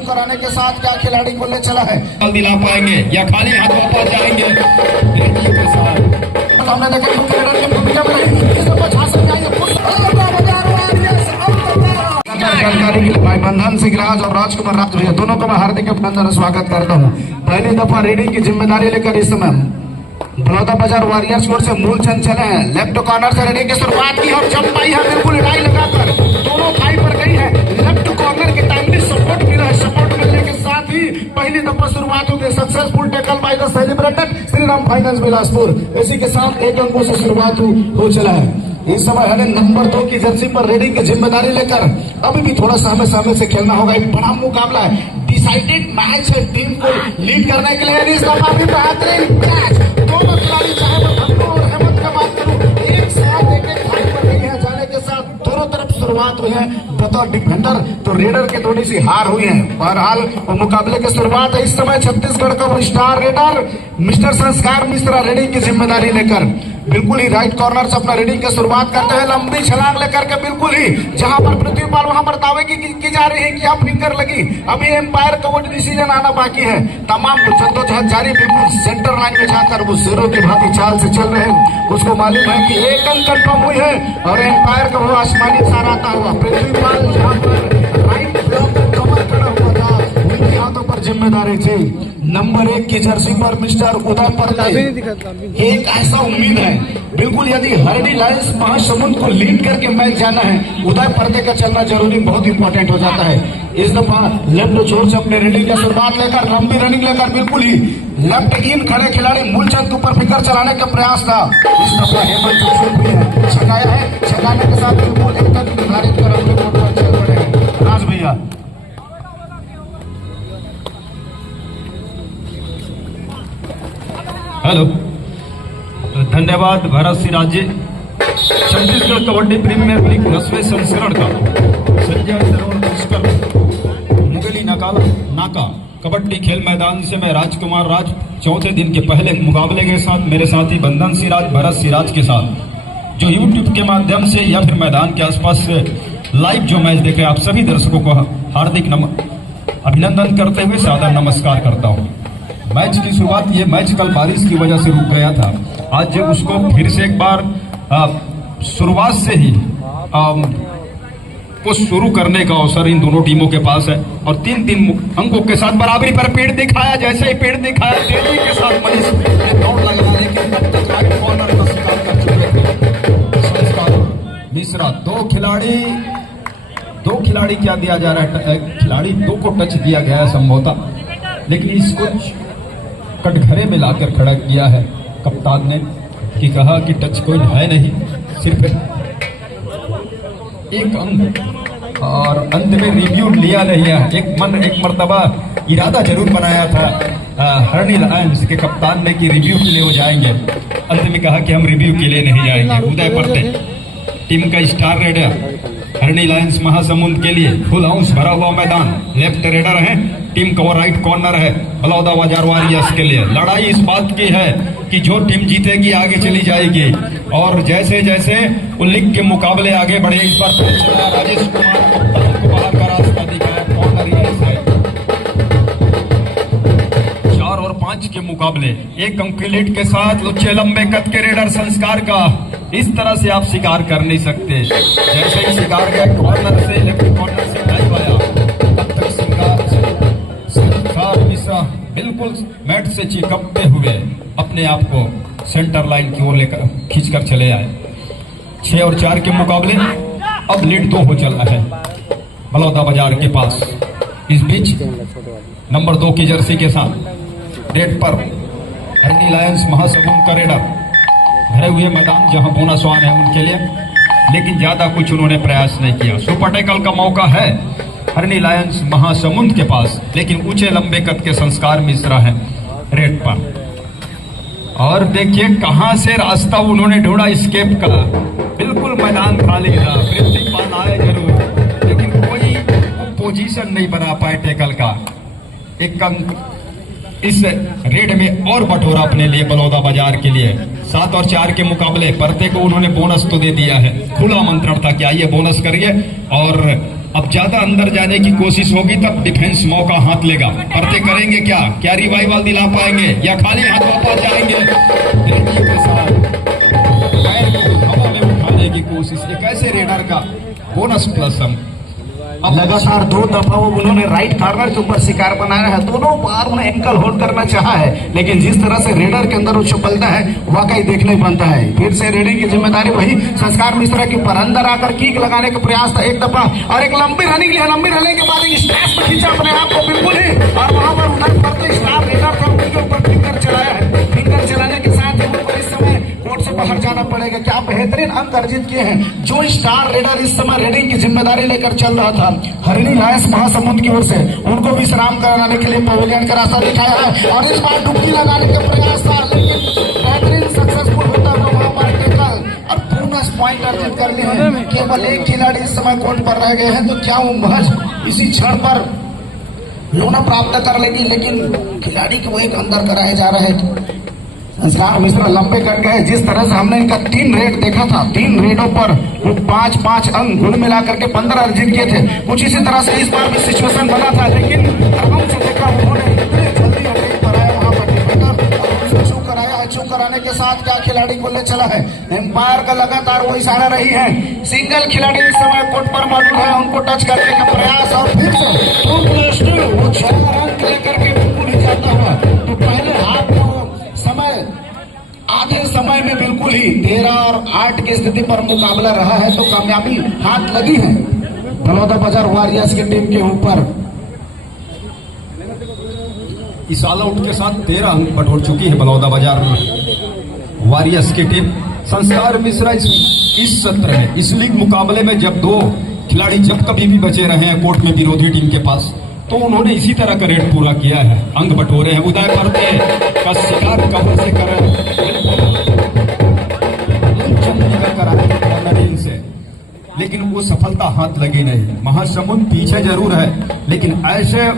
शुरू कराने के साथ क्या खिलाड़ी को ले चला है, दिला पाएंगे या खाली हाथ वापस जाएंगे के साथ। हमने देखा की भूमिका बनाई, जानकारी के भाई बंधन सिंह राज और राजकुमार राज भैया दोनों को मैं हार्दिक अभिनंदन और स्वागत करता हूँ। पहली दफा रीडिंग की जिम्मेदारी लेकर इस समय बलौदा बाजार वॉरियर्स कोर्ट से मूलचंद चले हैं। लेफ्ट कॉर्नर से रीडिंग की शुरुआत की और जंप पाई है, बिल्कुल लड़ाई लगाकर दोनों खाई पर गई है। लेफ्ट कॉर्नर के टाइमली सपोर्ट मिला है, सपोर्ट मिलने के साथ ही पहली दफा शुरुआत हो गई। Successful tackle by the celebrated Shriram finance Bilaspur. इसी के साथ 1 अंकों से शुरुआत हो चला है। इस समय हमें नंबर 2 की जर्सी पर रीडिंग की जिम्मेदारी लेकर अभी भी थोड़ा सामने सामने से खेलना होगा। एक बड़ा मुकाबला है, डिसाइडेड मैच है टीम को लीड करने के लिए। इस दफा भी बेहतरीन मैच, दोनों खिलाड़ी चाहे मैं धक्को और हेमंत का बात करूं, एक साथ एक खाई पर गई है। जाने के साथ दोनों तरफ शुरुआत हुई है। बतौर डिफेंडर तो रेडर के थोड़ी सी हार हुई है। बहरहाल मुकाबले की शुरुआत है इस समय छत्तीसगढ़ का स्टार रेडर मिस्टर संस्कार मिश्रा रीडिंग की जिम्मेदारी लेकर बिल्कुल ही राइट कॉर्नर से अपना रीडिंग की शुरुआत करते हैं। लंबी छलांग लेकर के बिल्कुल ही जहां पर पृथ्वीपाल वहां पर दावे की जा रही है कि आप फिंगर लगी। अभी एम्पायर का वो डिसीजन आना बाकी है। तमाम जद्दोजहद जारी, बिल्कुल सेंटर लाइन में जाकर वो शेरों की भांति चाल से चल रहे हैं। उसको मालूम है कि 1 अंक कंफर्म हुई है और एम्पायर का वो आसमानी इशारा आता हुआ। पृथ्वीपाल जहां पर राइट ब्लॉक कवर खड़ा हुआ था, उनके हाथों पर जिम्मेदारी थी। नंबर 1 की जर्सी पर मिस्टर उदय परदे, एक ऐसा उम्मीद है बिल्कुल, यदि हरणी लायंस महासमुंद को लीड करके मैच जाना है, उदय परदे का चलना जरूरी बहुत इंपॉर्टेंट हो जाता है। इस दफा लेफ्ट छोर से अपने रीडिंग की शुरुआत लेकर लंबी रनिंग लेकर बिल्कुल ही लेफ्ट इन खड़े खिलाड़ी मूलचंद के ऊपर फिकर चलाने का प्रयास था। इस दफा हेमंत भी है, छकाया है, छकाने के साथ बिल्कुल एक तक निर्धारित कर अपने कोर्ट पर चल पड़े हैं। राज भैया हेलो, धन्यवाद भरत सिंह राज्य। छत्तीसगढ़ कबड्डी प्रीमियर लीग 10वें संस्करण का संजय सरोवर पुष्कर मुगली नाका कबड्डी खेल मैदान से मैं राजकुमार राज चौथे दिन के पहले मुकाबले के साथ मेरे साथी बंधन सिंह राज भरत सिंह राज के साथ जो यूट्यूब के माध्यम से या फिर मैदान के आसपास से लाइव जो मैच देख रहे आप सभी दर्शकों को हार्दिक अभिनंदन करते हुए सादर नमस्कार करता हूँ। मैच की शुरुआत, ये मैच कल बारिश की वजह से रुक गया था। आज उसको फिर से एक बार शुरुआत से ही को शुरू करने का अवसर इन दोनों टीमों के पास है और 3-3 अंकों के साथ बराबरी पर पेड़ दिखाया। जैसे ही पेड़ दिखाया तेजी के साथ मनीष दौड़ लगा, लेकिन तब तक राइट कॉर्नर का शिकार कर चुके संस्कार मिश्रा। दो खिलाड़ी क्या दिया जा रहा है, खिलाड़ी 2 को टच किया गया है संभवतः, लेकिन इसको कटघरे में लाकर खड़ा किया है कप्तान ने कि कहा कि टच कोई है नहीं, सिर्फ 1 अंक और अंत में रिव्यू लिया नहीं है। एक मर्तबा इरादा जरूर बनाया था हरणी लायंस के कप्तान ने कि रिव्यू के लिए वो जाएंगे, अंत में कहा कि हम रिव्यू के लिए नहीं जाएंगे। उदय परदे टीम का स्टार रेडर हरणी लायंस महासमुंद के लिए फुल हाउस भरा हुआ मैदान, लेफ्ट रेडर है, टीम का वो राइट कॉर्नर है बलौदा बाजार वॉरियर्स के लिए। लड़ाई इस बात की है कि जो टीम जीतेगी आगे चली जाएगी और जैसे जैसे लीग के मुकाबले आगे बढ़े, इस बार चला राजेश कुमार को बाहर का रास्ता दिखाया, कॉर्नर है 4 और 5 के मुकाबले 1 अंक की लीड के साथ लुच्चे लंबे कद के रेडर संस्कार का इस तरह से आप शिकार कर नहीं सकते। जैसे ही शिकार गया कॉर्नर से लेफ्ट कॉर्नर से ड्राइव आया, तब तक संस्कार मिश्रा बिल्कुल मैट से चिपकते हुए अपने आप को सेंटर लाइन की ओर लेकर खींचकर चले आए। 6 और 4 के मुकाबले अब लीड 2 हो चला है बलौदा बाजार के पास। इस बीच नंबर 2 की जर्सी के साथ रेड पर हरणी लायंस महासमुंद का रेडर भरे हुए मैदान जहां पूना स्वान है उनके लिए, लेकिन ज्यादा कुछ उन्होंने प्रयास नहीं किया। सुपर टैकल का मौका है हरणी लायंस महासमुंद के पास, लेकिन ऊंचे लंबे कद के संस्कार मिश्रा है रेड पर। और देखिए कहां से रास्ता उन्होंने ढूंढा स्केप का, बिल्कुल मैदान खाली था। पृथ्वीपाल आए जरूर, लेकिन कोई पोजीशन नहीं बना पाए टैकल का। 1 अंक इस रेड में और बटोरा अपने लिए बलौदा बाजार के लिए। 7 और 4 के मुकाबले परते को उन्होंने बोनस तो दे दिया है, खुला आमंत्रण था कि आइए बोनस करिए और अब ज्यादा अंदर जाने की कोशिश होगी तब डिफेंस मौका हाथ लेगा। पर्दे करेंगे क्या रिवाइवल दिला पाएंगे या खाली हाथ वापस जाएंगे? रेडी के साथ पैर को हवा में उठाने की कोशिश, एक ऐसे रेडर का बोनस प्लस हम लगातार 2 दफा वो उन्होंने राइट कॉर्नर के ऊपर शिकार बनाया है। दोनों बार उन्हें एंकल होल्ड करना चाहा है, लेकिन जिस तरह से रेडर के अंदर वो चपलता है वाकई देखने बनता है। फिर से रेडिंग की जिम्मेदारी वही संस्कार मिश्रा के ऊपर। अंदर आकर किक लगाने का प्रयास था एक दफा और एक लंबी रनिंग लिया। लंबी रनिंग के बाद एक स्ट्रेस में खींचा अपने आप को बिल्कुल ही, और वहां पर उधर पर स्टार रेडर का उनके ऊपर फिंगर चलाया है। फिंगर चलाने के साथ ही उनको इस समय कोर्ट से बाहर जाना पड़ेगा। क्या बेहतरीन अंक अर्जित किए हैं जो स्टार रेडर इस समय रेडिंग की जिम्मेदारी लेकर चल रहा था। हरिणी लायंस महासमुंद की ओर से उनको विश्राम कराने के लिए पवेलियन का रास्ता दिखाया है और इस बार डुबकी लगाने का प्रयास था, लेकिन बेहतरीन सक्सेसफुल होता हुआ वहां पर टेकल और बोनस पॉइंट अर्जित कर लिए हैं। केवल एक खिलाड़ी इस समय कोर्ट पर रह गए हैं, तो क्या वो महज इसी क्षण पर लोना प्राप्त कर लेगी, लेकिन खिलाड़ी को एक अंदर कराया जा रहा है। संस्कार मिश्रा लंबे कर गए। जिस तरह से हमने इनका 3 रेड देखा था, 3 रेडों पर वो 5-5 अंक कुल मिलाकर के 15 अर्जित किए थे। कुछ इसी तरह से इस बार भी सिचुएशन बना था, लेकिन आराम से देखा उन्होंने जल्दी अटैक कराया वहां पर डिफेंडर, चूक कराया है। चूक कराने के साथ क्या खिलाड़ी को ले चला है। एम्पायर का लगातार वो इशारा रही है। सिंगल खिलाड़ी इस समय कोर्ट पर मौजूद है, उनको टच करने का प्रयास और फिर से वो 6 अंक लेकर के बिल्कुल ही जाता हुआ। तो पहले हाथ समय आधे समय में बिल्कुल ही 13 और 8 की स्थिति पर मुकाबला रहा है, तो कामयाबी हाथ लगी है बलौदा बाजार वॉरियर्स की टीम के ऊपर। इस ऑल आउट के साथ 13 अंक बटोर चुकी है बलौदा बाजार वॉरियर्स की टीम। संस्कार मिश्रा इस सत्र में, इस लीग मुकाबले में जब 2 खिलाड़ी जब कभी भी बचे रहे हैं कोर्ट में विरोधी टीम के पास, तो उन्होंने इसी तरह का रेड पूरा किया है। अंक बटोरे हैं। उदय पर्दे का शिकार कवर से कराए से, लेकिन वो सफलता हाथ लगी नहीं। महासमुंद पीछे जरूर है, लेकिन ऐसे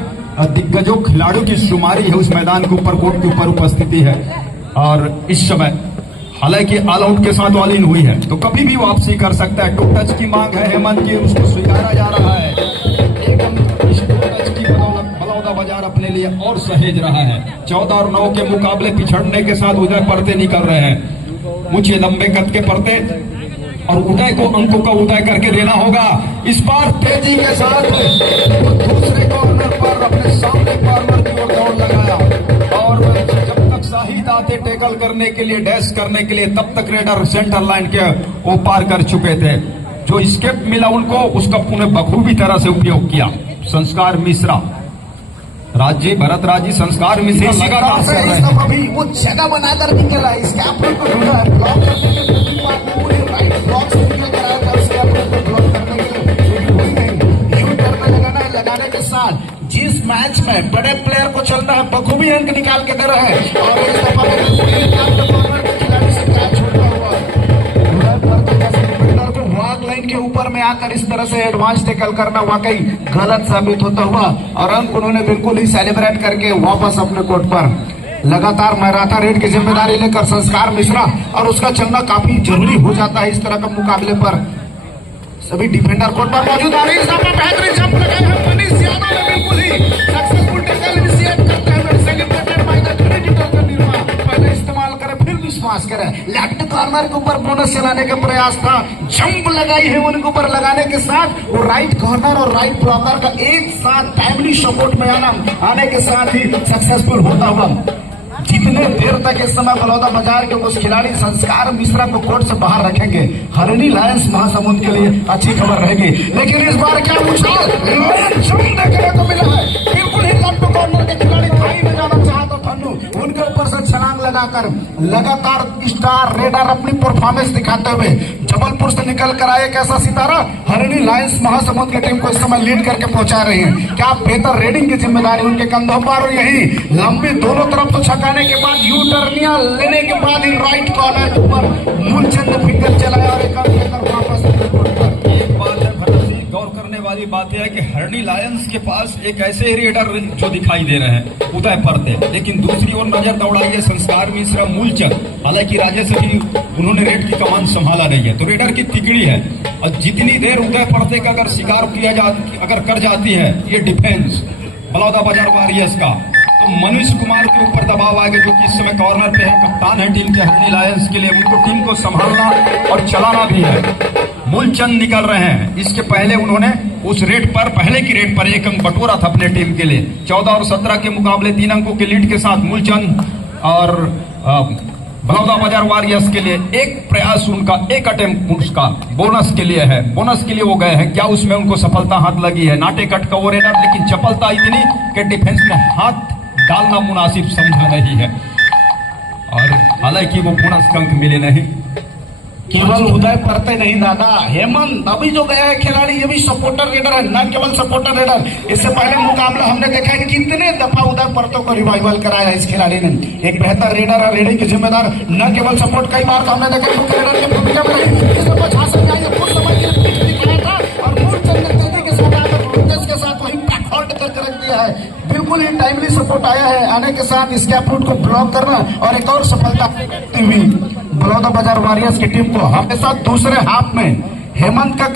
दिग्गजों खिलाड़ियों की शुमारी है उस मैदान के ऊपर, कोर्ट के ऊपर उपस्थिति है। और इस समय हालांकि ऑल आउट के साथ ऑल इन हुई है, तो कभी भी वापसी कर सकता है। 2 टच की मांग है हेमंत की, उसको स्वीकारा जा रहा है। बलौदा बाजार अपने लिए और सहेज रहा है। 14 और 9 के मुकाबले पिछड़ने के साथ उदय पर्दे निकल रहे हैं। मुझे लंबे कद के पर्दे और उदय को अंकों का उदय करके देना होगा। इस बार तेजी के साथ दूसरे कॉर्नर पर अपने सामने कॉर्नर की ओर दौड़ लगाया और जब तक शाहिद आते टेकल करने के लिए, डैश करने के लिए, तब तक रेडर सेंटर लाइन के वो पार कर चुके थे। जो स्केप मिला उनको, उसका उन्हें बखूबी तरह से उपयोग किया। संस्कार मिश्रा राज्य भरत राजी संस्कार मिश्रा लगातार कर रहे हैं। अभी वो जगह बनाकर निकला है, स्कैप को ढूंढा है, ब्लॉक करने के लिए पूरे राइट ब्लॉक से निकल कर आया था, स्कैप को ब्लॉक करने के लिए यू टर्न में लगाने के साथ जिस मैच में बड़े प्लेयर को चलता है बखूबी अंक निकाल के दे रहे हैं। और इस दफा खिलाड़ी से कैच छोड़ता हुआ वॉक लाइन के ऊपर में आकर इस तरह से एडवांस टैकल करना वाकई गलत साबित होता हुआ, और अंक उन्होंने बिल्कुल ही सेलिब्रेट करके वापस अपने कोर्ट पर। लगातार मैराथा रेड की जिम्मेदारी लेकर संस्कार मिश्रा और उसका चलना काफी जरूरी हो जाता है इस तरह का मुकाबले पर। सभी डिफेंडर कोर्ट पर मौजूद आ रहे हैं। बेहतरीन जंप लगाया है मनीष यादव ने, बिल्कुल ही सक्सेसफुल टैकल इनिशिएट करते हैं। सेलिब्रेटेड बाय द क्रिटिकल का निर्माण पहले इस्तेमाल करें फिर विश्वास करें। लेफ्ट कॉर्नर के ऊपर बोनस चलाने का प्रयास था, जंप लगाई है उनके ऊपर, लगाने के साथ वो राइट कॉर्नर और राइट ब्लॉकर का एक साथ टाइमली सपोर्ट में आने के साथ ही सक्सेसफुल होता हुआ। जितने देर तक इस समय बलौदा बाजार के उस खिलाड़ी संस्कार मिश्रा को कोर्ट से बाहर रखेंगे, हरिणी लायंस महासमुंद के लिए अच्छी खबर रहेगी। लेकिन इस बार क्या उछाल देखने को मिला है। बिल्कुल ही लेफ्ट कॉर्नर के खिलाड़ी थाई में जाना चाहता फन्नू, उनके ऊपर से छलांग लगाकर लगातार स्टार रेडर अपनी परफॉर्मेंस दिखाते हुए जबलपुर से निकल कर आए एक ऐसा सितारा हरिणी लायंस महासमुंद की टीम को इस समय लीड करके पहुंचा रहे हैं। क्या बेहतर रेडिंग की जिम्मेदारी उनके कंधों पर, और यही लंबी दोनों तरफ तो छकाने के बाद यू टर्निया लेने के बाद ही राइट कॉर्नर पर मूलचंद फिंगर चलाया और एक वापस एक बात है गौर करने वाली बात यह है कि हरणी लायंस के पास एक ऐसे रेडर जो दिखाई दे रहे हैं उदय परते, लेकिन दूसरी ओर नजर दौड़ाई है संस्कार मिश्रा मूलचंद। हालांकि राज्य से भी उन्होंने रेड की कमान संभाला नहीं है, तो रेडर की तिकड़ी है। और जितनी देर उदय परते का अगर शिकार अगर कर जाती है ये डिफेंस बलौदा बाजार वॉरियर्स का, तो मनीष कुमार के ऊपर दबाव आएगा, जो कि इस समय कॉर्नर पे है, कप्तान है टीम के हरणी लायंस के लिए। उनको टीम को संभालना और चलाना भी है। मूलचंद निकल रहे हैं, इसके पहले उन्होंने उस रेड पर, पहले की रेड पर 1 अंक बटोरा था अपने टीम के लिए। 14 और 17 के मुकाबले 3 अंकों के लीड के साथ मूलचंद और बलौदा बाजार वॉरियर्स के लिए एक प्रयास, उनका एक अटेम्प्ट उसका बोनस के लिए है, बोनस के लिए वो गए हैं। क्या उसमें उनको सफलता हाथ लगी है? नाटे कट का वो रेडर, लेकिन चपलता इतनी कि डिफेंस में हाथ डालना मुनासिब समझा नहीं है। और हालांकि वो बोनस का अंक मिले नहीं। केवल उदय परते नहीं दादा, हेमंत अभी जो गया है खिलाड़ी, ये भी सपोर्टर रेडर है, न केवल सपोर्टर रेडर। इससे पहले मुकाबला हमने देखा है कितने दफा उदय परतों को रिवाइवल कराया है इस खिलाड़ी ने। एक बेहतर रेडर और रेडिंग की जिम्मेदार, न केवल सपोर्ट, कई बार तो हमने देखा मुख्य रेडर की भूमिका में रही। इस दफा झांसे में आए, कुछ समय के लिए दिखाया था और मूलचंद ने तेजी के साथ आकर प्रोटेस्ट के साथ वही बैकहॉल्ट करके रख दिया है। बिल्कुल ही टाइमली सपोर्ट आया है, आने के साथ स्कैप रूट को ब्लॉक करना और एक और सफलता हुई बलौदा बाजार वॉरियर्स की टीम को। हमेशा दूसरे हाफ में हेमंत का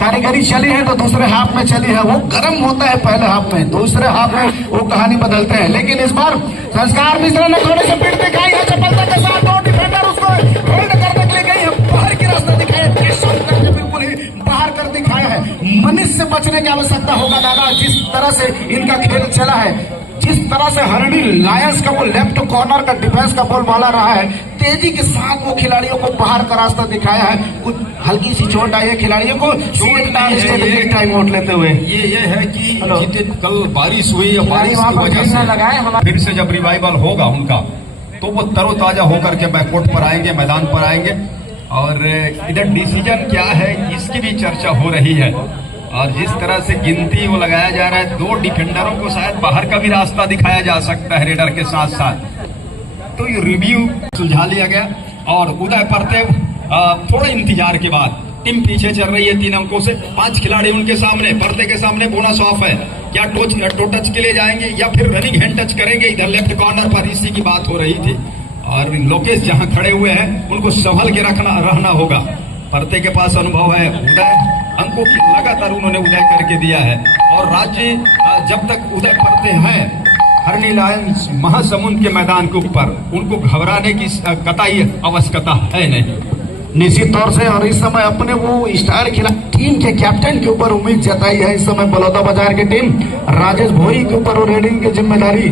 कारीगरी चली है तो दूसरे हाफ में चली है, वो गर्म होता है पहले हाफ में, दूसरे हाफ में वो कहानी बदलते हैं। लेकिन इस बार संस्कार मिश्रा ने थोड़े से पीठ दिखाई है, सफलता के साथ 2 डिफेंडर उसको होल्ड करने के लिए गई है, बाहर की रास्ता दिखाया, करके बिल्कुल ही बाहर कर दिखाया है। मनीष से बचने की आवश्यकता होगा दादा, जिस तरह से इनका खेल चला है, जिस तरह से हरणी लायंस का वो लेफ्ट कॉर्नर का डिफेंस का बॉल माला रहा है, तेजी के साथ वो खिलाड़ियों को बाहर का रास्ता दिखाया है। कुछ हल्की सी चोट आई है खिलाड़ियों को, टाइम आउट लेते हुए। ये है कि जितने कल बारिश हुई और बारिश की वजह से फिर से जब रिवाइवल होगा उनका, तो वो तरोताजा होकर के बैककोर्ट पर आएंगे, मैदान पर आएंगे। और इधर डिसीजन क्या है इसकी भी चर्चा हो रही है। और जिस तरह से गिनती वो लगाया जा रहा है, 2 डिफेंडरों को शायद बाहर का भी रास्ता दिखाया जा सकता है रेडर के साथ साथ, तो ये रिव्यू सुलझा लिया गया। और उदय परते थोड़े इंतजार के बाद टीम पीछे चल रही है 3 अंकों से। 5 खिलाड़ी उनके सामने, परते के सामने बोनस ऑफ है। क्या टो टच के लिए जाएंगे या फिर रनिंग हैंड टच करेंगे? इधर लेफ्ट कॉर्नर पर इसी की बात हो रही थी। और लोकेश जहां खड़े हुए हैं उनको संभल के रहना होगा। परते के पास अनुभव है, उदय अंकों की लगातार उन्होंने उदय करके दिया है। और राज्य जब तक उदय परते हैं हरणी लायंस महासमुंद के मैदान के ऊपर, उनको घबराने की कतई आवश्यकता है नहीं, निश्चित तौर से। और इस समय अपने वो स्टार खिलाड़ी टीम के कैप्टन के ऊपर उम्मीद जताई है इस समय बलौदा बाजार की टीम। राजेश भोई के ऊपर रेडिंग की जिम्मेदारी।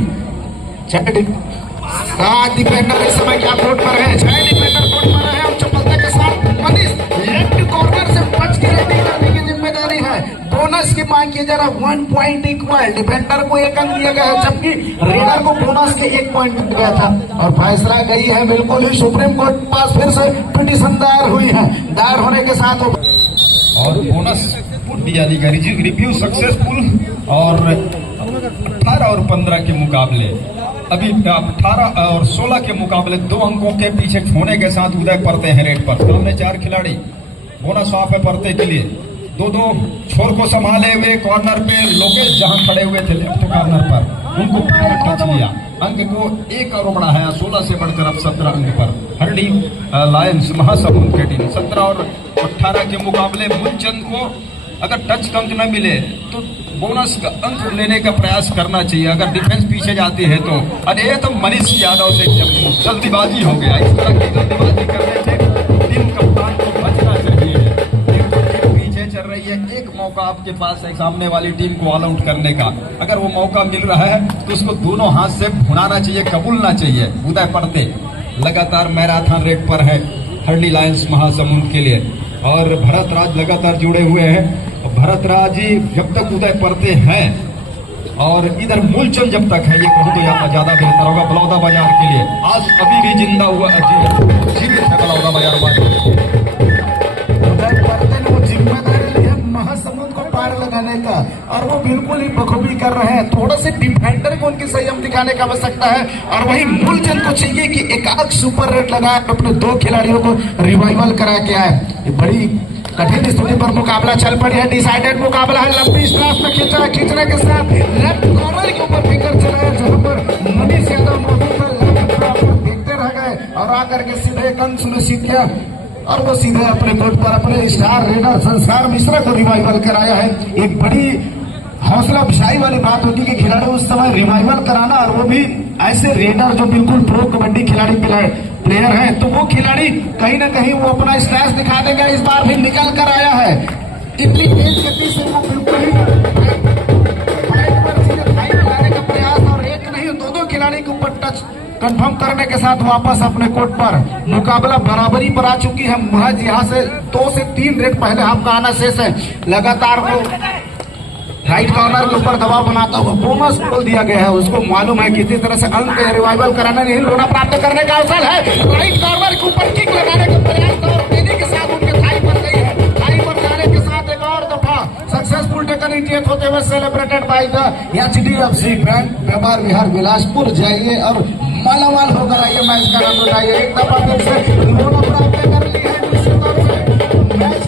7 डिफेंडर इस समय क्या कोर्ट पर है, 6 डिफेंडर कोर्ट पर है। और चपलता के साथ मनीष लेफ्ट कॉर्नर से बच के रेडिंग करने की जिम्मेदारी है। बोनस की मांग की जरा 1 पॉइंट इक्वल, डिफेंडर को 1 अंक दिया गया है, जबकि रेडर को बोनस के 1 पॉइंट दिया गया था। और फैसला गई है बिल्कुल ही सुप्रीम कोर्ट पास, फिर से पिटीशन दायर हुई है। दायर होने के साथ और बोनस दिया गया, रिव्यू सक्सेसफुल। और 18 और 15 के मुकाबले, अभी 18 और 16 के मुकाबले 2 अंकों के पीछे होने के साथ उदय परते हैं रेड पर। सामने 4 खिलाड़ी, बोनस ऑफ है परते के लिए। 2-2 छोर को संभाले हुए कॉर्नर पे लोकेश जहां खड़े हुए थे लेफ्ट कॉर्नर पर, उनको टच लिया, अंक को 1 और बढ़ाया, 16 से बढ़कर अब 17 अंक पर हरणी लायंस महासमुंद की टीम। 17 और 18 के मुकाबले मूलचंद को अगर टच का अंक न मिले तो बोनस का अंक लेने का प्रयास करना चाहिए, अगर डिफेंस पीछे जाती है तो। अरे ये तो मनीष यादव से जल्दीबाजी हो गया, इस तरह की जल्दीबाजी करने से टीम कप्तान को बचना चाहिए। टीम पीछे चल रही है, एक मौका आपके पास है सामने वाली टीम को ऑल आउट करने का। अगर वो मौका मिल रहा है तो उसको दोनों हाथ से भुनाना चाहिए, कबूलना चाहिए। उदय परते लगातार मैराथन रेट पर है हरणी लायंस महासमुंद के लिए। और भरत राज लगातार जुड़े हुए हैं। भरत राज जब तक उदय परते हैं और इधर मूलचंद जब तक है, ये कहूँ तो ज्यादा बेहतर होगा बलौदा बाजार के लिए। आज अभी भी जिंदा हुआ जीवित है बलौदा बाजार वाले। उदय परते ने वो जिम्मेदारी ली है महासमुंद को पार लगाने का, और वो बिल्कुल ही बखूबी कर रहे हैं। थोड़ा से डिफेंडर को उनकी संयम दिखाने की आवश्यकता है। और वही मूलचंद को चाहिए कि एकाक सुपर रेट लगाए, अपने 2 खिलाड़ियों को रिवाइवल करा के आए। बड़ी कठिन स्थिति पर मुकाबला चल पड़ी है। डिसाइडेड मुकाबला है, लंबी स्ट्रास में खींचने के साथ लेफ्ट कॉर्नर के ऊपर फिंगर चलाया, जहां पर मनीष यादव मौजूद है, देखते रह गए और आकर के सीधे एक अंक सुनिश्चित किया और वो सीधे अपने कोर्ट पर अपने स्टार रेडर संस्कार मिश्रा को रिवाइवल कराया है। एक बड़ी हौसला अफजाई वाली बात होगी कि खिलाड़ी उस समय रिवाइवल कराना, और वो भी ऐसे रेडर जो बिल्कुल प्रो कबड्डी खिलाड़ी प्लेयर हैं, तो वो खिलाड़ी कहीं ना कहीं वो अपना स्ट्रेस दिखा देगा। इस बार भी निकल कर आया है, इतनी तेज गति से वो बिल्कुल ही लाने का प्रयास, और एक नहीं दो खिलाड़ी के ऊपर टच कंफर्म करने के साथ वापस अपने कोर्ट पर मुकाबला बराबरी पर आ चुकी है। महज यहाँ से 2 से 3 रेड पहले हाफ का आना शेष है। लगातार वो राइट कॉर्नर के ऊपर दबाव बनाता हुआ बोनस खोल दिया गया है, उसको मालूम है किसी तरह से अंक रिवाइवल कराना नहीं, लोना प्राप्त करने का अवसर है। राइट कॉर्नर के ऊपर किक लगाने का प्रयास था और तेजी के साथ उनके थाई पर गई है। थाई पर जाने के साथ एक और दफा सक्सेसफुल टेकन इनिशिएट होते हुए celebrated by the HDFC bank व्यापार विहार बिलासपुर। जाइए और मालामाल होकर आइए, मैच का आनंद उठाइए। एक दफा फिर से लोना प्राप्त कर ली है निश्चित तौर से। मैच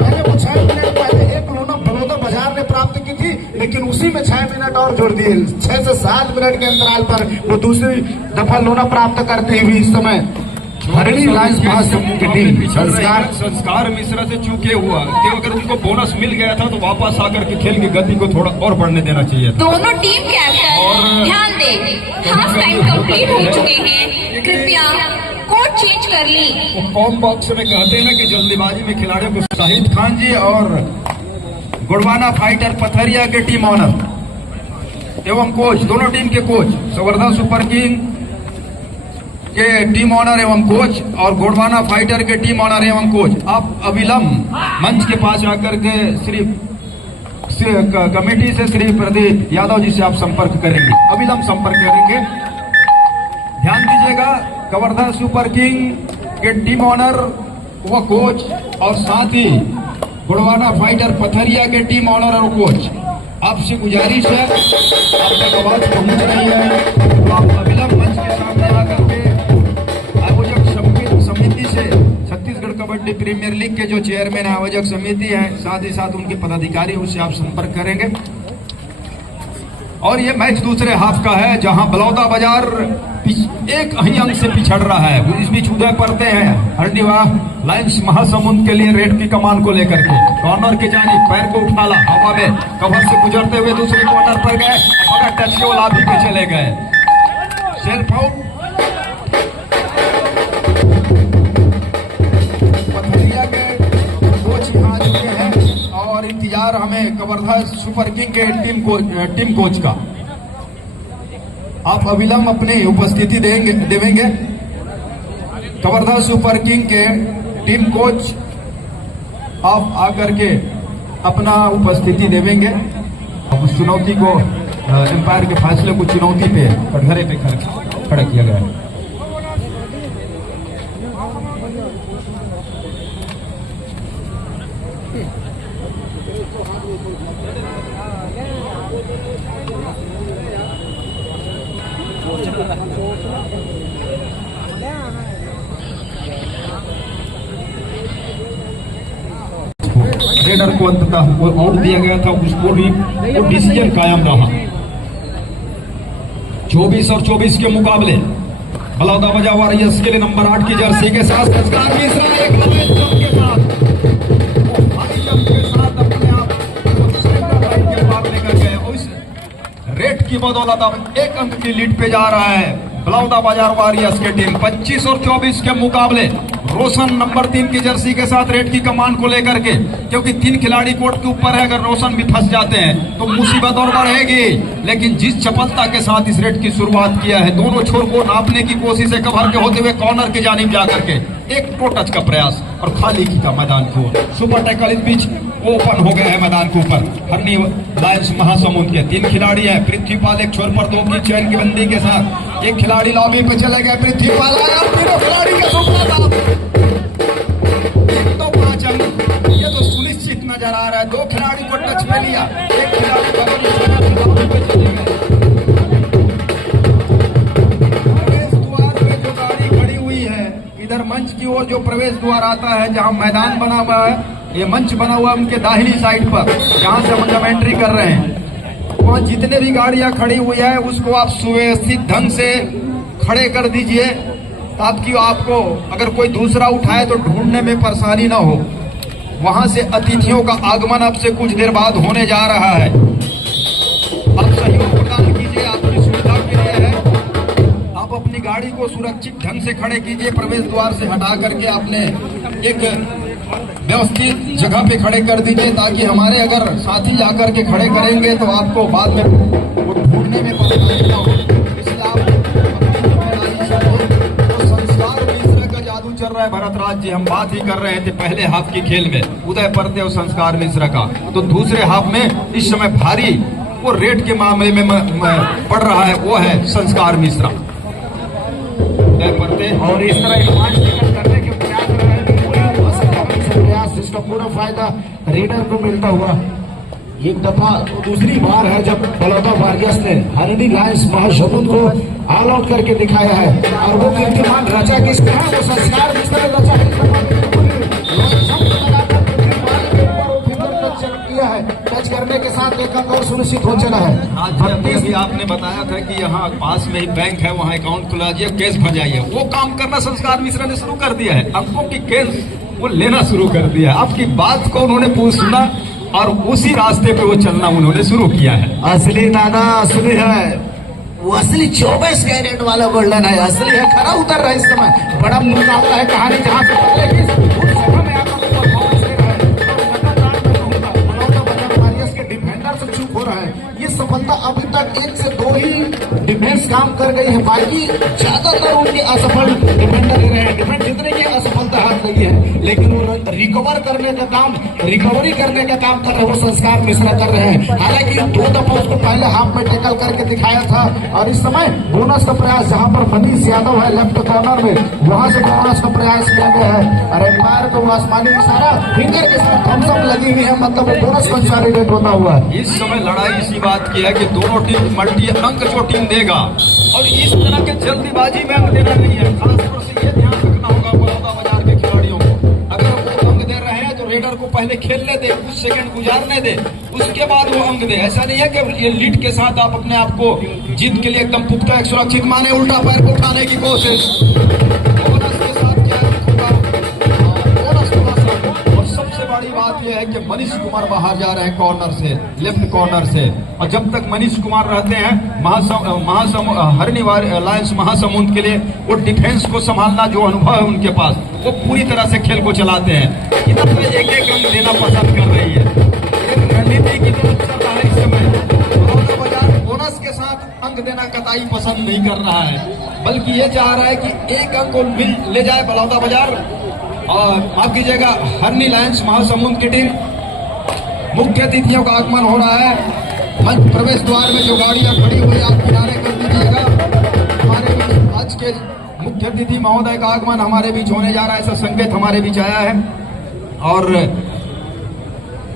पहले वो 6 मिनट पहले एक लोना बड़ौदा बाजार ने प्राप्त की थी, लेकिन उसी में 6 मिनट और जोड़ दिए। 6 से 7 मिनट के अंतराल पर वो दूसरी दफा लोना प्राप्त करते हुए इस समय हरिणी लाइन्स महासमूह की टीम संस्कार मिश्रा से चूके हुआ कि अगर उनको बोनस मिल गया था तो वापस आकर के खेल की गति को थोड़ा और बढ़ने देना चाहिए था। दोनों टीम कैप्टन ध्यान दें, हाफ टाइम कंप्लीट हो चुके हैं, कृपया कोर्ट चेंज कर ली। वो कॉम बॉक्स में कहते हैं कि जल्दीबाजी में खिलाड़ियों को शाहिद खान जी और गुड़वाना फाइटर पथरिया के टीम ऑनर एवं कोच, दोनों टीम के कोच, संवर्धन सुपर किंग के टीम ऑनर एवं कोच और गोडवाना फाइटर के टीम ऑनर एवं कोच, आप अविलंब मंच के पास आकर के श्री कमेटी से श्री प्रदीप यादव जी से आप संपर्क करेंगे, अविलंब संपर्क करेंगे। ध्यान दीजिएगा, कवर्धा सुपर किंग के टीम ऑनर व कोच और साथ ही गोडवाना फाइटर पथरिया के टीम ऑनर और कोच, आपसे गुजारिश है, आप तक आवाज पहुंच रही है तो आप अविलंब मंच के सामने आकर के समिति से छत्तीसगढ़ कबड्डी प्रीमियर लीग के जो चेयरमैन आयोजक समिति है, साथ ही साथ उनके पदाधिकारी, उससे आप संपर्क करेंगे। और ये मैच दूसरे हाफ का है, जहां बलौदा बाजार एक ही अंक से पिछड़ रहा है। इस बीच उदय पड़ते हैं हरडीवा लाइन्स महासमुंद के लिए रेड की कमान को लेकर के कॉर्नर की जानिब पैर को उठाला, हवा में कवर से गुजरते हुए दूसरे कॉर्नर पर गए, बड़ा टच के ओला भी पे चले गए। सेल्फ आउट पथरिया के कोच यहाँ आ चुके हैं और इंतजार हमें कवर्धा सुपर किंग के टीम कोच का। आप अविलंब अपनी उपस्थिति देवेंगे। कवर्धा सुपर किंग के टीम कोच आप आकर के अपना उपस्थिति देवेंगे। उस चुनौती को एम्पायर के फैसले को चुनौती पे कटघरे पे खड़ा किया गया है। रेडर को अंततः वो आउट दिया गया था, उसको भी वो डिसीजन कायम रहा। 24 और 24 के मुकाबले बलौदा बाजार वॉरियर्स के लिए नंबर 8 की जर्सी के साथ संस्कार मिश्रा एक हाई जंप के साथ अपने आप के पार लेकर गए। उस रेड की बदौलत अब 1 अंक की लीड पे जा रहा है बलौदा बाजार वॉरियर्स की टीम। 25 और 24 के मुकाबले रोशन नंबर 3 की जर्सी के साथ रेड की कमान को लेकर के, क्योंकि 3 खिलाड़ी कोर्ट के ऊपर है, अगर रोशन भी फंस जाते हैं तो मुसीबत और बढ़ेगी। लेकिन जिस चपलता के साथ इस रेड की शुरुआत किया है, दोनों छोर को नापने की कोशिश है, कवर के होते हुए कॉर्नर की जानिब जाकर के एक टो टच का प्रयास और खाली की का मैदान की ओर। सुपर टैकल इस बीच ओपन हो गया है मैदान के ऊपर। हरनी लायंस महासमुंद के 3 खिलाड़ी है। पृथ्वीपाल एक छोर पर 2 की चैन की बंदी के साथ एक खिलाड़ी लॉबी पे चले गए। पृथ्वीपाल आया, तीनों खिलाड़ी का सुपना था 1 तो 5 अंक, ये तो सुनिश्चित नजर आ रहा है। 2 खिलाड़ी को टच में लिया, 1 खिलाड़ी लॉबी पे चले गए। प्रवेश द्वार पे जो गाड़ी खड़ी हुई है, इधर मंच की ओर जो प्रवेश द्वार आता है, जहां मैदान बना हुआ है, ये मंच बना हुआ है उनके दाहिनी साइड पर, जहां से हम एंट्री कर रहे हैं। वहाँ जितने भी गाड़ियां खड़ी हुई है उसको आप सुव्यवस्थित ढंग से खड़े कर दीजिए, ताकि आपको अगर कोई दूसरा उठाए तो ढूंढने में परेशानी ना हो। वहां से अतिथियों का आगमन अब से कुछ देर बाद होने जा रहा है। आप सहयोग प्रदान कीजिए, आपकी सुविधा के लिए है। आप अपनी गाड़ी को सुरक्षित ढंग से खड़े कीजिए, प्रवेश द्वार से हटा करके आपने एक व्यवस्थित जगह पे खड़े कर दीजिए, ताकि हमारे अगर साथी जाकर के खड़े करेंगे तो आपको बाद में वो ढूंढने में परेशानी ना हो। इसलिए आप तो संस्कार मिश्र का जादू चल रहा है भरतराज जी। हम बात ही कर रहे थे पहले हाफ की खेल में उदय परते और संस्कार मिश्र का, तो दूसरे हाफ में इस समय भारी वो रेट के मामले में पड़ रहा है, वो है संस्कार मिश्रा। उदय परते और इस तरह रोमांच करने के प्रयास, जिसका पूरा फायदा रेडर को मिलता हुआ एक दफा दूसरी बार है जब बलौदा वॉरियर्स ने हरणी लायंस महासमुंद को ऑल आउट करके दिखाया है। और वो कीर्तिमान रचा किसका है? वो संस्कार मिश्रा ने रचा किया है। टच करने के साथ एक अंक और सुनिश्चित हो चला है। अभी आपने बताया था कि यहाँ पास में ही बैंक है, वहाँ अकाउंट खुला दिया, केस भजाइए, वो काम करना संस्कार मिश्रा ने शुरू कर दिया है। अंकों की केस वो लेना शुरू कर दिया है। आपकी बात को उन्होंने सुना और उसी रास्ते पे वो चलना उन्होंने शुरू किया है। असली नाना असली है, वो असली 24 कैरेट वाला गोल्डन है, असली है, खरा उतर रहा है। इस समय बड़ा मुकाबला है, कहानी जहाँ से बदलेगी उस जगह में आकर परफॉर्मेंस दे रहा है। डिफेंडर से चूक हो रहा है। ये सफलता अभी तक 1 से 2 ही डिफेंस काम कर गई है, बाकी ज्यादातर उनके असफल डिफेंडर रहे हैं। डिफेंस जितने की असफलता हाथ लगी है, लेकिन वो रिकवर करने का काम, रिकवरी करने का काम कर रहे हैं, वो संस्कार मिश्रा कर रहे हैं। हालांकि 2 दफा उसको पहले हाफ में टैकल करके दिखाया था। और इस समय बोनस का प्रयास, जहां पर मनीष यादव है लेफ्ट कॉर्नर में, वहां से बोनस का प्रयास किया गया है। और एम्पायर को आसमानी इशारा फिंगर के साथ थम्स अप लगी हुई है, मतलब वो बोनस कंसोलिडेट होता हुआ है। इस समय लड़ाई इसी बात की है कि दोनों टीम मल्टी अंक जो टीम देगा, और इस तरह के जल्दीबाजी में अंक देना नहीं है। खासतौर से ये ध्यान रखना होगा बलौदा बाजार के खिलाड़ियों को, अगर वो अंक दे रहे हैं तो रेडर को पहले खेलने दे, कुछ सेकंड गुजारने दे, उसके बाद वो अंक दे। ऐसा नहीं है कि ये लीड के साथ आप अपने आप को जीत के लिए एकदम पुख्ता एक सुरक्षित माने, उल्टा पैर को उठाने की कोशिश। बोनस के साथ क्या होगा, बोनस थोड़ा सा। और सबसे बड़ी बात यह है कि मनीष कुमार बाहर जा रहे हैं कॉर्नर से, लेफ्ट कॉर्नर से, और जब तक मनीष कुमार रहते हैं हरणी लायंस महासमुंद के लिए वो डिफेंस को संभालना जो अनुभव है उनके पास, वो पूरी तरह से खेल को चलाते हैं। इधर में एक एक अंक देना पसंद कर रही है, रणनीति की तरफ चल रहा है इस समय। बलौदा बाजार बोनस के साथ अंक देना कतई पसंद नहीं कर रहा है, बल्कि ये चाह रहा है कि एक अंक को ले जाए बलौदा बाजार। और माफ कीजिएगा, हरणी लायंस महासमुंद की टीम। मुख्य अतिथियों का आगमन हो रहा है। मंच प्रवेश द्वार में जो गाड़ियां खड़ी हुई आप किनारे कर दीजिएगा। हमारे बीच आज के मुख्य अतिथि महोदय का आगमन हमारे बीच होने जा रहा है, ऐसा संकेत हमारे बीच आया है। और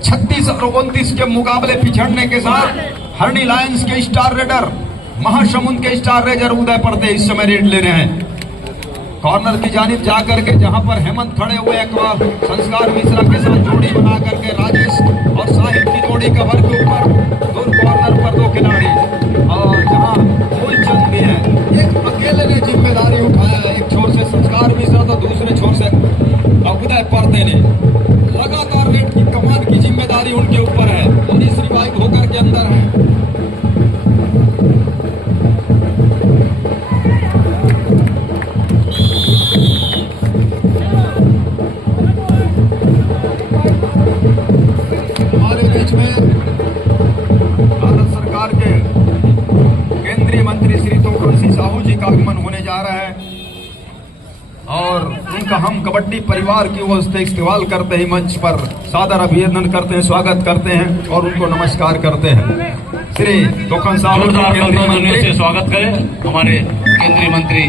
36 और 29 के मुकाबले पिछड़ने के साथ हरणी लायंस के स्टार रेडर, महासमुंद के स्टार रेडर उदय परते इस समय रेड ले रहे हैं। कॉर्नर की जानिब जाकर के जहां पर हेमंत खड़े हुए एक संस्कार मिश्रा के साथ जोड़ी बना करके राजेश और साहिब की जोड़ी कवर के ऊपर दूर कॉर्नर पर 2 खिलाड़ी, और जहां मूलचंद भी है। एक अकेले ने जिम्मेदारी उठाया है, एक छोर से संस्कार मिश्रा तो दूसरे छोर से उदय परते ने। लगातार रेड की कमान की जिम्मेदारी उनके ऊपर है, और इस रिवाइव होकर के अंदर है। भारत सरकार के केंद्रीय मंत्री श्री तोखन सिंह साहू जी का आगमन होने जा रहा है, और उनका हम कबड्डी परिवार की ओर से इस्तेमाल करते ही मंच पर सादर अभिनंदन करते हैं, स्वागत करते हैं और उनको नमस्कार करते हैं। श्री तोखन साहू से स्वागत करें हमारे केंद्रीय मंत्री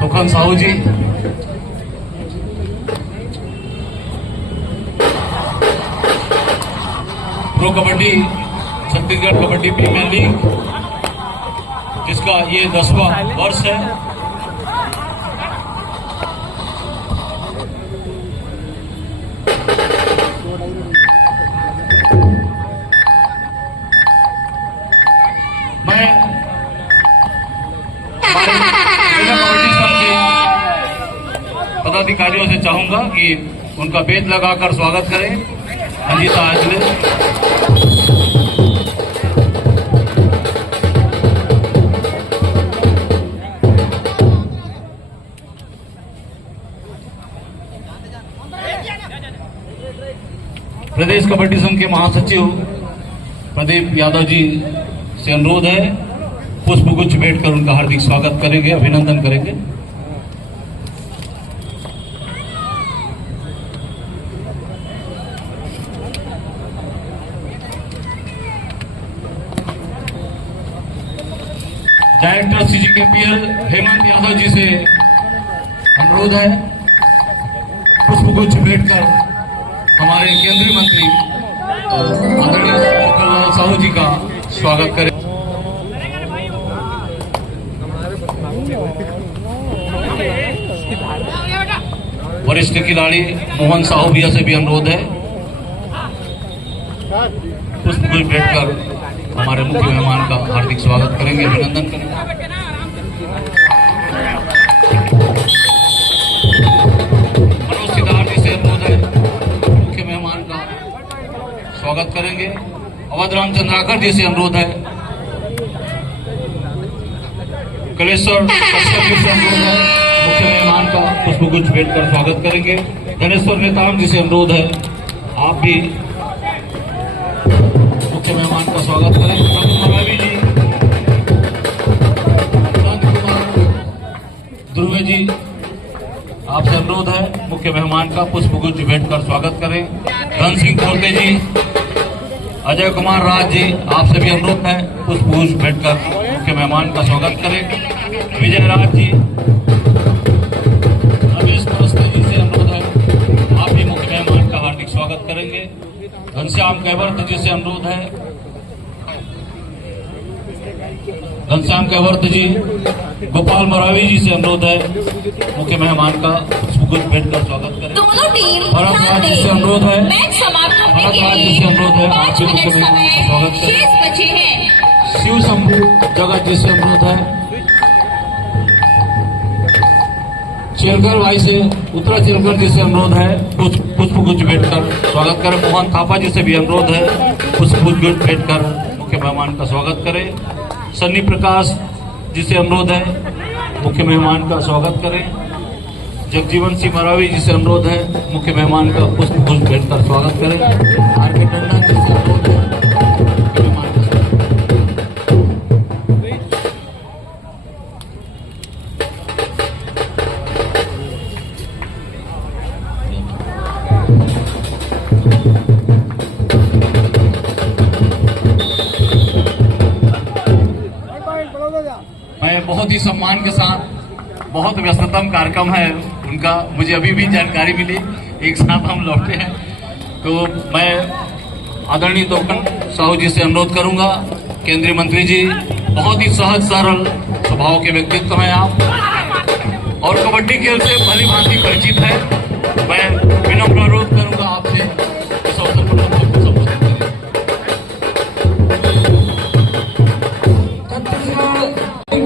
Tokhan Sahu ji. Pro kabaddi Chhattisgarh kabaddi premier league, जिसका ये 10वां वर्ष है। मैं हमारे जिला कबड्डी संघ के पदाधिकारियों से चाहूंगा कि उनका बेद लगाकर स्वागत करें। अंजिता आजले, प्रदेश कबड्डी संघ के महासचिव प्रदीप यादव जी से अनुरोध है, पुष्पगुच्छ भेंटकर उनका हार्दिक स्वागत करेंगे, अभिनंदन करेंगे। डायरेक्टर CGKPL हेमंत यादव जी से अनुरोध है, पुष्पगुच्छ भेंटकर हमारे केंद्रीय मंत्री आदरणीय सुखलाल साहू जी का स्वागत करें। वरिष्ठ खिलाड़ी मोहन साहू भैया से भी अनुरोध है, पुष्पगुच्छ भेंटकर हमारे मुख्य मेहमान का हार्दिक स्वागत करेंगे, अभिनंदन करेंगे। मनोज सिद्धार्थ जी से अनुरोध है, मुख्य मेहमान का स्वागत करेंगे। अवध राम चंद्राकर जी से अनुरोध है, कलेश्वर कश्यप जी से अनुरोध है, मुख्य मेहमान का पुष्पगुच्छ भेंटकर स्वागत करेंगे। धनेश्वर नेताम जी से अनुरोध है, आप भी मुख्य मेहमान का स्वागत करें। मरावी जी, ध्रुवे जी, आपसे अनुरोध है, मुख्य मेहमान का पुष्पगुच्छ भेंटकर स्वागत करें। धन सिंह खोलते जी, अजय कुमार राज जी, आपसे भी अनुरोध है, पुष्पगुच्छ भेंटकर मुख्य मेहमान का स्वागत करें। विजय राज जी, रमेश कुलस्ते जी से अनुरोध है, आप भी मुख्य मेहमान का हार्दिक स्वागत करेंगे। घनश्याम कैवर्त जी से अनुरोध है, घनश्याम कैवर्त जी, गोपाल मरावी जी से अनुरोध है, मुख्य मेहमान का पुष्पगुच्छ भेंटकर स्वागत करें। दोनों टीम भरतराज जी से अनुरोध है, मैच समाप्त होने के भरतराज जी से अनुरोध है, लिए आप 5 भी मिनट मुख्य मेहमान समय का स्वागत करें। शेष बचे हैं। शिव शंभू जगत जी से अनुरोध है, चेलकर भाई से, उत्तरा चेलकर जी से अनुरोध है, पुष्पगुच्छ भेंटकर स्वागत करें। मोहन थापा जी से भी अनुरोध है, पुष्पगुच्छ भेंटकर मुख्य मेहमान का स्वागत करें। सन्नी प्रकाश जी से अनुरोध है, मुख्य मेहमान का स्वागत करें। जगजीवन सिंह मरावी जी से अनुरोध है, मुख्य मेहमान का पुष्पगुच्छ भेंटकर स्वागत करें। आर.के. टंडन जी से अनुरोध है, मुख्य मेहमान का स्वागत करें। मैं बहुत ही सम्मान के साथ, बहुत व्यस्ततम कार्यक्रम है उनका, मुझे अभी भी जानकारी मिली, एक साथ हम लौटे हैं, तो मैं आदरणीय दोकन साहू जी से अनुरोध करूंगा, केंद्रीय मंत्री जी, बहुत ही सहज सरल स्वभाव के व्यक्तित्व हैं आप और कबड्डी खेल से भली भांति परिचित है। मैं विनम्र अनुरोध करूंगा आपसे इस अवसर पर हम सबको संबोधित करें।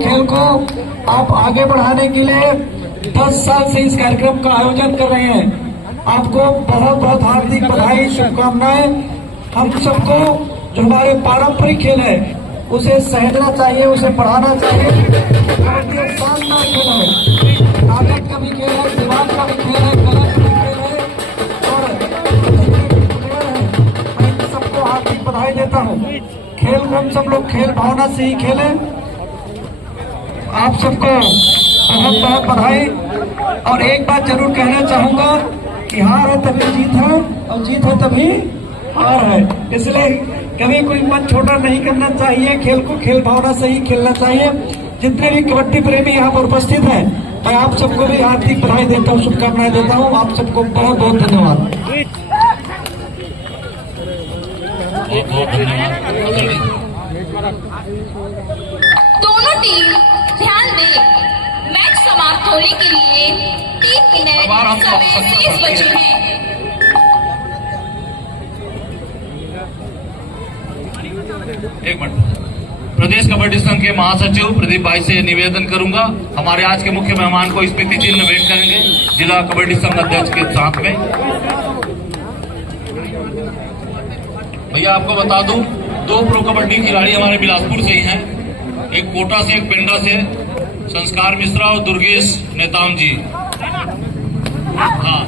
खेल को आप आगे बढ़ाने के लिए 10 साल से इस कार्यक्रम का आयोजन कर रहे हैं। आपको बहुत बहुत हार्दिक बधाई, शुभकामनाएं। हम सबको जो हमारे पारंपरिक खेल है उसे सहेजना चाहिए, उसे बढ़ाना चाहिए। कबड्डी एक शानदार खेल है, ताकत का भी खेल है, दिमाग का भी खेल है, कला का भी खेल है और मैं सबको हार्दिक बधाई देता हूँ। खेल को हम सब लोग खेल भावना से ही खेलें। आप सबको बहुत बहुत बधाई। और एक बात जरूर कहना चाहूंगा कि हार है तभी जीत है और जीत है तभी हार है, इसलिए कभी कोई मन छोटा नहीं करना चाहिए। खेल को खेल भावना से ही खेलना चाहिए। जितने भी कबड्डी प्रेमी यहाँ पर उपस्थित हैं, मैं आप सबको भी हार्दिक बधाई देता हूँ, शुभकामनाएं देता हूँ। आप सबको बहुत बहुत धन्यवाद। बहुत बहुत धन्यवाद। दोनों टीम ध्यान दें, मैच समाप्त होने के लिए 3 मिनट समय शेष बचे हैं। एक मिनट। प्रदेश कबड्डी संघ के महासचिव प्रदीप भाई से निवेदन करूंगा, हमारे आज के मुख्य मेहमान को स्मृति चिन्ह भेंट करेंगे जिला कबड्डी संघ अध्यक्ष के साथ में। भैया आपको बता दूं, 2 प्रो कबड्डी खिलाड़ी हमारे बिलासपुर से ही हैं, एक कोटा से एक पेंडा से, संस्कार मिश्रा और दुर्गेश नेताम जी। हाँ,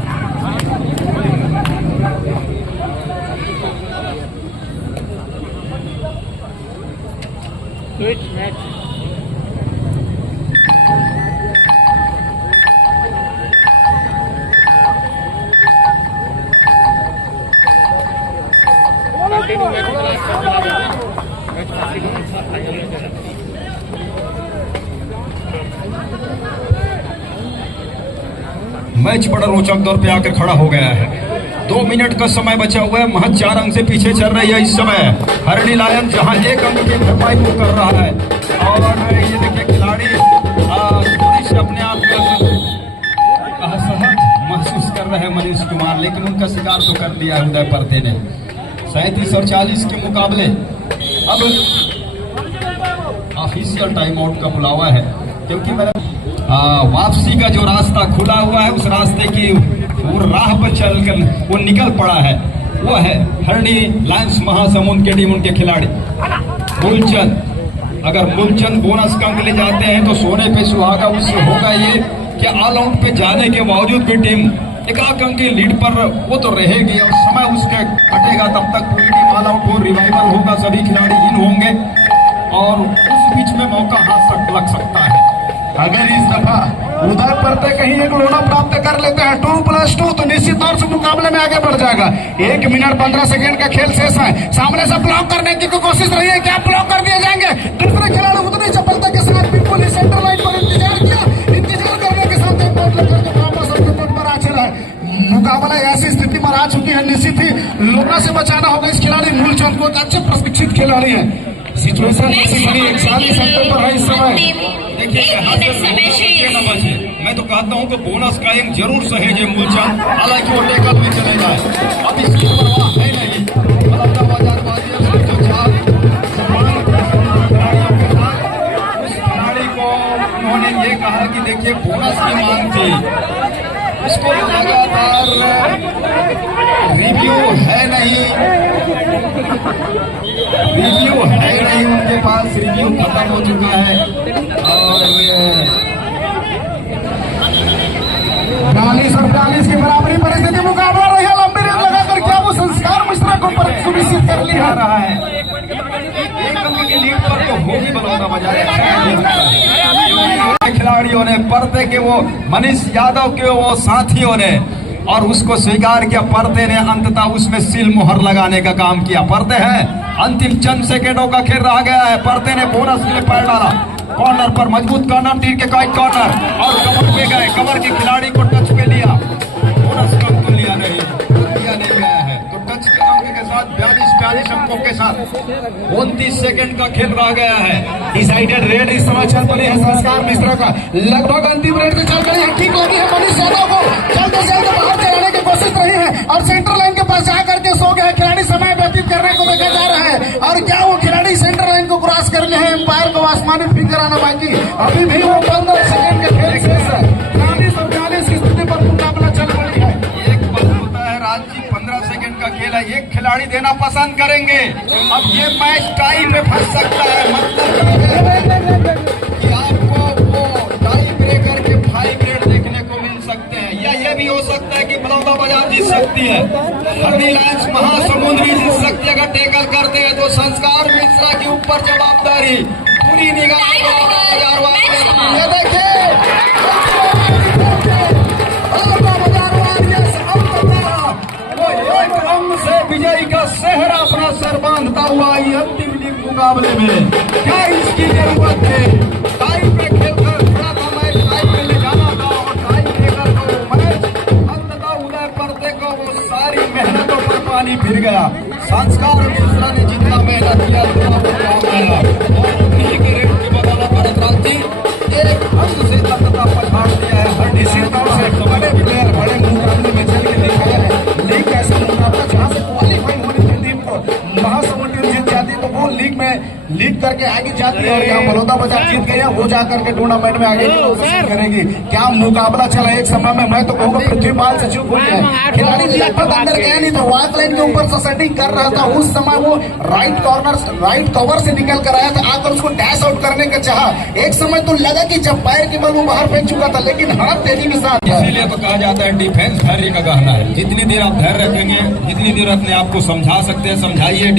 मैच बड़ा रोचक दौर पे आकर खड़ा हो गया है। 2 मिनट का समय बचा हुआ है, महज 4 अंक से पीछे चल रही है इस समय हरणी लायन, जहां 1 अंक की भरपाई वो कर रहा है। और ये देखिए खिलाड़ी थोड़ी से अपने आप को असहज महसूस कर रहे हैं मनीष कुमार, लेकिन उनका शिकार तो कर लिया उदय परते ने। 37 और 40 के मुकाबले अब ऑफिशियल टाइम आउट का बुलावा है, क्योंकि मैंने वापसी का जो रास्ता खुला हुआ है, उस रास्ते की वो राह पर चलकर वो निकल पड़ा है, वो है हरणी लायंस महासमुंद के टीम, उनके खिलाड़ी मूलचंद। अगर मूलचंद बोनस का अंक ले जाते हैं तो सोने पे सुहागा उससे होगा ये कि ऑल आउट पे जाने के बावजूद भी टीम 1 अंक की लीड पर वो तो रहेगी और समय उसके कटेगा, तब तक पूरी टीम ऑल आउट हो, रिवाइवल होगा, सभी खिलाड़ी इन होंगे और उस बीच में मौका हाथ तक लग सकता है। अगर इस दफा उदय परते कहीं एक लोना प्राप्त कर लेते हैं 2+2 तो निश्चित तौर से मुकाबले में आगे बढ़ जाएगा। 1 मिनट 15 सेकंड का खेल शेष है। सामने से ब्लॉक करने की कोशिश रही है, क्या ब्लॉक कर दिए जाएंगे? दूसरे खिलाड़ी उतनी चपलता के साथ बिल्कुल ही सेंटर लाइन पर इंतजार किया, इंतजार करने के साथ एक बॉल लेकर के वापस अपने पद पर आ चला है। मुकाबला ऐसी स्थिति पर आ चुकी है, निश्चित ही लोना से बचाना होगा इस खिलाड़ी मूलचंद को, अच्छे प्रशिक्षित खिलाड़ी है। सिचुएशन 41 अंकों पर है इस समय। देखिए मैं तो कहता हूं कि बोनस का एक जरूर सहेजे मूलचंद, हालांकि वो टेकल भी चले जाए, अब इसकी परवाह है नहीं। खिलाड़ी को उन्होंने ये कहा कि देखिए बोनस की मांग थी, इसको लगातार रिव्यू है नहीं उनके पास, रिव्यू खत्म हो चुका है और 42 और 40 की बराबरी परिस्थिति मुकाबला रही है। लंबी रेत लगाकर क्या वो संस्कार मिश्रा को सुनिश्चित कर लिया रहा है। 1 अंक की लीड पर तो होगी बलौना बजाय खिलाड़ियों ने, परते के वो मनीष यादव के वो साथियों ने, और उसको स्वीकार किया। परते ने अंततः उसमें सील मुहर लगाने का काम किया। परते है अंतिम चंद सेकेंडों का खेल रह गया है। परते ने बोनस के लिए पैर डाला, कॉर्नर पर मजबूत कॉर्नर, तीर के काइट कॉर्नर और कवर पे गए, कवर के खिलाड़ी को टच पे लिया, बोनस का अंक लिया नहीं गया है। तो टच के अंक के साथ 42 अंकों के साथ 29 सेकंड का खेल रह गया है। डिसाइडेड रेड इस समय चल पड़ी है संस्कार मिश्रा का, लगभग अंतिम रेड से चल रही है। ठीक लगी है मनीष यादव को, जल्द से जल्द बाहर चलाने की कोशिश रही है और सेंटर लाइन के पास जाकर के सो गया। खिलाड़ी समय व्यतीत करने को देखा जा रहा है और क्या वो खिलाड़ी सेंटर लाइन को क्रॉस कर ले हैं? एम्पायर को आसमानी फिंगर आना बाकी, अभी भी वो 15 सेकंड का खेल शेष है। 40 और 40 की स्थिति पर मुकाबला चल रही है। एक बात होता है राज जी, 15 सेकंड का खेल है, एक खिलाड़ी देना पसंद करेंगे। अब ये मैच टाई में फंस सकता है, मतलब कि आपको वो टाई ब्रेकर के 5 रेड देखने को मिल सकते हैं, या ये भी हो सकता है कि बलौदा बाजार जीत सकती है, हरणी लायंस महासमुंद भी जीत सकती है। अगर टेकल करते हैं तो संस्कार मिश्रा के ऊपर जवाबदारी पूरी निगाह बाजार वाले। ये देखिए से विजयी का सेहरा अपना सर बांधता हुआ अंतिम लीग मुकाबले में, क्या इसकी जरूरत है? टाई पे खेलकर थोड़ा सा मैच टाई पे ले जाना था और टाई ब्रेकर को मैच अंततः उदय परते को वो सारी मेहनतों पर पानी फिर गया। संस्कार मिश्रा ने जितना मेहनत किया उतना वो काम आया और उन्हीं के रेट की बदौलत भरतराज जी 1 अंक से अंततः पछाड़ दिया है। हर निश्चित तौर से बड़े प्लेयर बड़े मुकाबले में चल के दिखाया है। लीग ऐसा मुकाबला जहां से क्वालिफाई होने की टीम को महासमुंद टीम जीत जाती तो वो लीग में लीड करके आगे जाती है और यहाँ बलौदा बाजार जीत गई है, वो जाकर के टूर्नामेंट में आगे करेगी। क्या मुकाबला चला एक समय में, मैं तो कहूँगा पृथ्वीपाल से चूक हुई है। खिलाड़ी लगभग अंदर गया नहीं था, व्हाइट लाइन के ऊपर से सेटिंग कर रहा था, उस समय वो राइट कवर से निकल कर आया था, आकर उसको डैश आउट करने का चाहा। एक समय तो लगा कि जब पैर के बल वो बाहर फेंक चुका था, लेकिन हाथ तेजी के साथ इसीलिए तो कहा जाता है डिफेंस धैर्य का गहना है। जितनी देर आप धैर्य रखेंगे, जितनी देर अपने आप को समझा सकते हैं समझाइए।